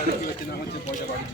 হচ্ছে পয়সা বাড়ি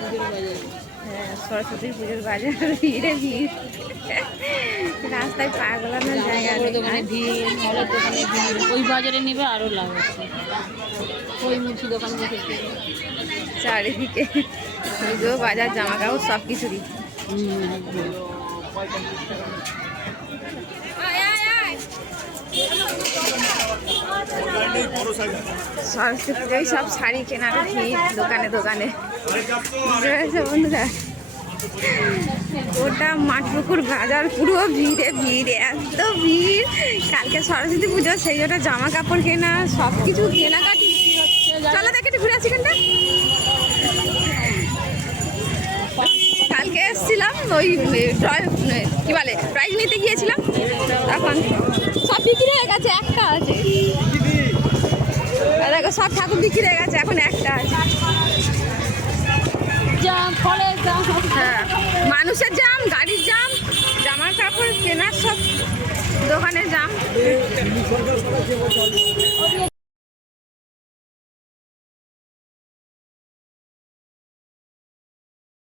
হ্যাঁ সরস্বতী পুজোর বাজার ভিড়ে ভিড় রাস্তায় পা গলানোর জায়গা দোকানে ভিড় মলের দোকানে ভিড়। ওই বাজারে নেবে আরও লাভ আছে। ওই মুচি দোকান বসেছে চারিদিকে পুজো বাজার জামা কাপড় সব কিছুরই সরস্বতী পুজোয় সব শাড়ি কেনার ভিড় দোকানে দোকানে। বন্ধুরা? গোটা মাঠ পুকুর বাজার, পুরো ভিড়ে, ভিড়, এত ভিড়। কালকে সরস্বতী পুজো, সেই জন্য জামা কাপড় কেনা সব কিছু কেনাকাটি। চলো দেখে একটু ঘুরে আসি এখানটা। কালকে এসেছিলাম ওই কি বলে, প্রাইজ নিতে গিয়েছিলাম। তখন সব বিক্রি হয়ে গেছে, একটা আছে। সব ঠাকুর বিক্রি হয়ে গেছে এখন একটা জাম হ্যাঁ মানুষের জাম গাড়ির জাম জামার কাপড় কেনার সব দোকানের জাম।